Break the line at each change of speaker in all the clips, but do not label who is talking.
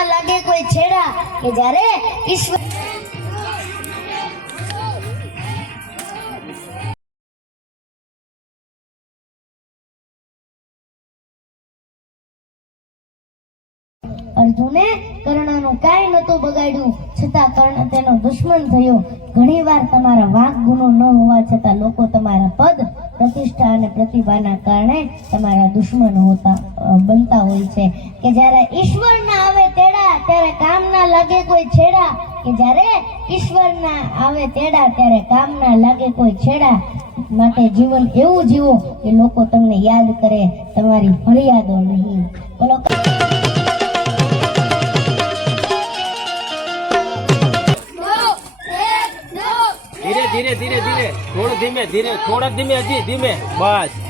ના લાગે કોઈ છેડા કે જ્યારે ઈશ્વર અર્જુને કર્ણનું કાંઈ નહોતું બગાડ્યું, છતાં કર્ણ તેનો દુશ્મન થયો. ઘણીવાર તમારા વાક ગુનો ન હોવા છતાં લોકો તમારા પદ, પ્રતિષ્ઠા અને પ્રતિભાના કારણે તમારા દુશ્મન હોતા બનતા હોય છે. કે જ્યારે ઈશ્વર ના આવે તેડા ના લાગે કોઈ છેડા? કે જ્યારે ઈશ્વર ના આવે તેડા, ત્યારે કામ ના લાગે કોઈ છેડા? માટે જીવન એવું જીવો કે લોકો તમને યાદ કરે, તમારી ફરિયાદો નહીં. બોલો.
ધીરે ધીરે ધીરે ધીરે. થોડું ધીમે, ધીરે, થોડા ધીમે, હજી ધીમે. બસ.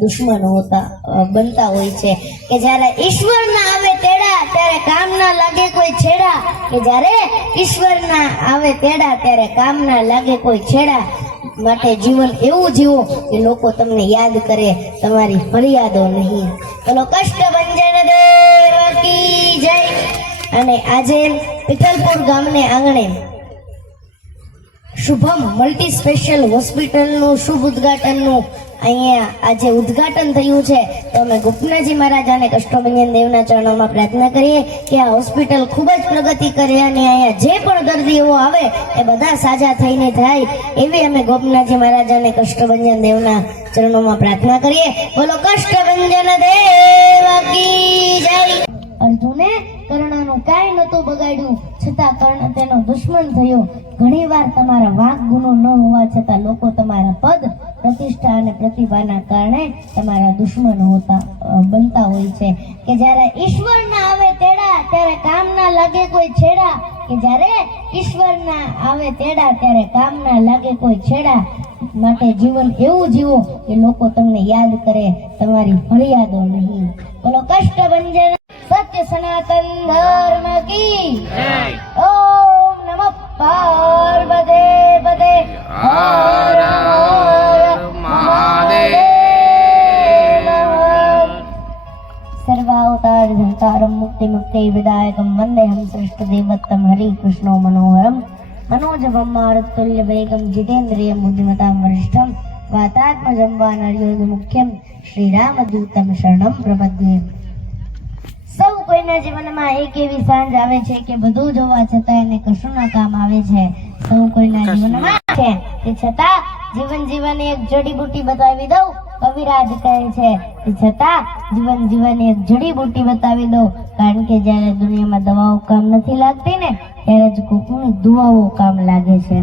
દુશ્મનો હોતા બનતા હોય છે. કે જ્યારે ઈશ્વર ના આવે તેડા, ત્યારે કામ ના લાગે કોઈ છેડા. કે જ્યારે ઈશ્વર ના આવે તેડા, ત્યારે કામ ના લાગે કોઈ છેડા. માટે જીવન એવું જીવો કે લોકો તમને યાદ કરે, તમારી ફરિયાદો નહીં. બોલો કષ્ટભંજન દેવ કી જય. અને આજે પિથલપુર ગામને આંગણે શુભમ મલ્ટી સ્પેશિયલ હોસ્પિટલનું શુભ ઉદ્ઘાટનનું અહીંયા આજે ઉદ્ઘાટન થયું છે. તો અમે ગુપ્તનાજી મહારાજ અને કષ્ટભંજન દેવના ચરણોમાં પ્રાર્થના કરીએ કે આ હોસ્પિટલ ખૂબ જ પ્રગતિ કરે અને અહીંયા જે પણ દર્દીઓ આવે એ બધા સાજા થઈને થાય. એવી અમે ગોપનાથજી મહારાજ અને કષ્ટભંજન દેવના ચરણોમાં પ્રાર્થના કરીએ. બોલો, કષ્ટભંજન દેવ કી જય. અર્જુને કર્ણનું કાંઈ નહોતું દુશ્મન થયો. ઘણીવાર તમારા વાક ગુનો ન હોવા છતાં લોકો તમારા પદ પ્રતિષ્ઠા અને પ્રતિભાના કારણે તમારા દુશ્મન હોતા બનતા હોય છે. કે જ્યારે ઈશ્વર ના આવે તેડા, ત્યારે કામ ના લાગે કોઈ છેડા. કે જ્યારે ઈશ્વર ના આવે તેડા, ત્યારે કામ ના લાગે કોઈ છેડા. માટે જીવન એવું જીવો કે લોકો તમને યાદ કરે, તમારી ફરિયાદો નહીં. બોલો કષ્ટભંજન સત્ય સનાતન વંદેહમ શ્રેષ્ઠ દેવત્તમ હરિ કૃષ્ણો મનોહરમ મનોજવમ મારુતુલ્ય વેગમ જીતેન્દ્રિય બુદ્ધિમતામ વરિષ્ઠમ વાતાત્મજમ વાનર્યોગ મુખ્યમ શ્રીરામદૂતમ શરણમ પ્રપદ્યે સૌ કોઈના જીવનમાં એક એવી સાંજ આવે છે કે બધું જોવા છતાં એને કશું ના કામ આવે છે. સૌ કોઈના જીવનમાં છે. તે છતાં જીવન જીવન એક જડીબુટી બતાવી દઉં. કવિરાજ કહે છે છતાં જીવન જીવનની એક જડીબુટી બતાવી દો કારણ કે જ્યારે દુનિયામાં દવાઓ કામ નથી લાગતી ને ત્યારે જ કોકની દુવાઓ કામ લાગે છે.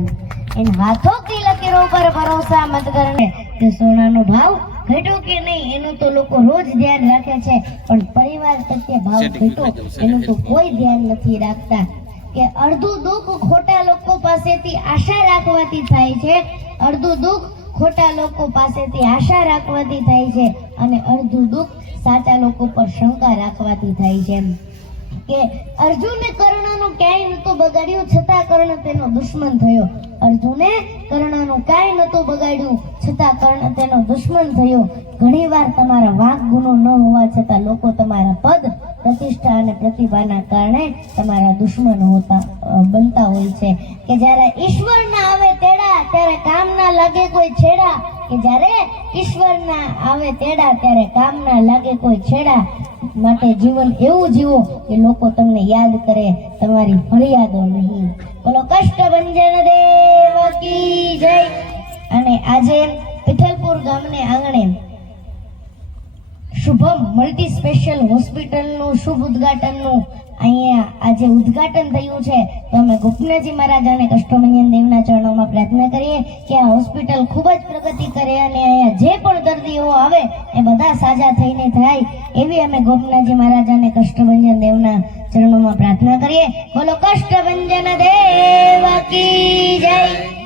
એન હાથો તિલક પર ભરોસા મત કરને કે સોનાનો ભાવ ઘટ્યો કે નહીં એનું તો લોકો રોજ ધ્યાન રાખે છે પણ પરિવાર પ્રત્યે ભાવ ઘટ્યો એનું તો કોઈ ધ્યાન નથી રાખતા. કે અડધું દુઃખ ખોટા લોકો પાસેથી આશા રાખવાથી થાય છે અડધું દુઃખ ખોટા લોકો પાસેથી આશા રાખવાથી થાય છે અને અડધું દુઃખ સાચા લોકો પર શંકા રાખવાથી થાય છે કે અર્જુને કર્ણનું ક્યાંય નહોતું બગાડ્યું, છતાં કર્ણ તેનો દુશ્મન થયો. અર્જુને કર્ણનું કાંઈ નહોતું બગાડ્યું, છતાં કર્ણ તેનો દુશ્મન થયો. ઘણીવાર તમારા વાંક ગુનો ન હોવા છતાં લોકો તમારા પદ પ્રતિષ્ઠા અને પ્રતિભાના કારણે તમારા દુશ્મન હોતા બનતા હોય છે. કે જ્યારે ઈશ્વર ના આવે તેડા, ત્યારે કામ ના લાગે કોઈ છેડા. કે જ્યારે ઈશ્વર ના આવે તેડા, ત્યારે કામ ના લાગે કોઈ છેડા. માટે જીવન એવું જીવો કે લોકો તમને યાદ કરે, તમારી ફરિયાદો નહીં. બોલો કષ્ટભંજન દેવ કી જય. અને આજે પિથલપુર ગામને આંગણે શુભમ મલ્ટી સ્પેશિયલ હોસ્પિટલનું શુભ ઉદ્ઘાટનનું અહીંયા આજે ઉદ્ઘાટન થયું છે. તો અમે ગુપ્તનાજી મહારાજ અને કષ્ટભંજન દેવના ચરણોમાં પ્રાર્થના કરીએ કે આ હોસ્પિટલ ખૂબ જ પ્રગતિ કરે અને અહીંયા જે પણ દર્દીઓ આવે એ બધા સાજા થઈને થાય. એવી અમે ગોપનાજી મહારાજ અને કષ્ટભંજન દેવના ચરણોમાં પ્રાર્થના કરીએ. બોલો, કષ્ટભંજન દેવ કી જય.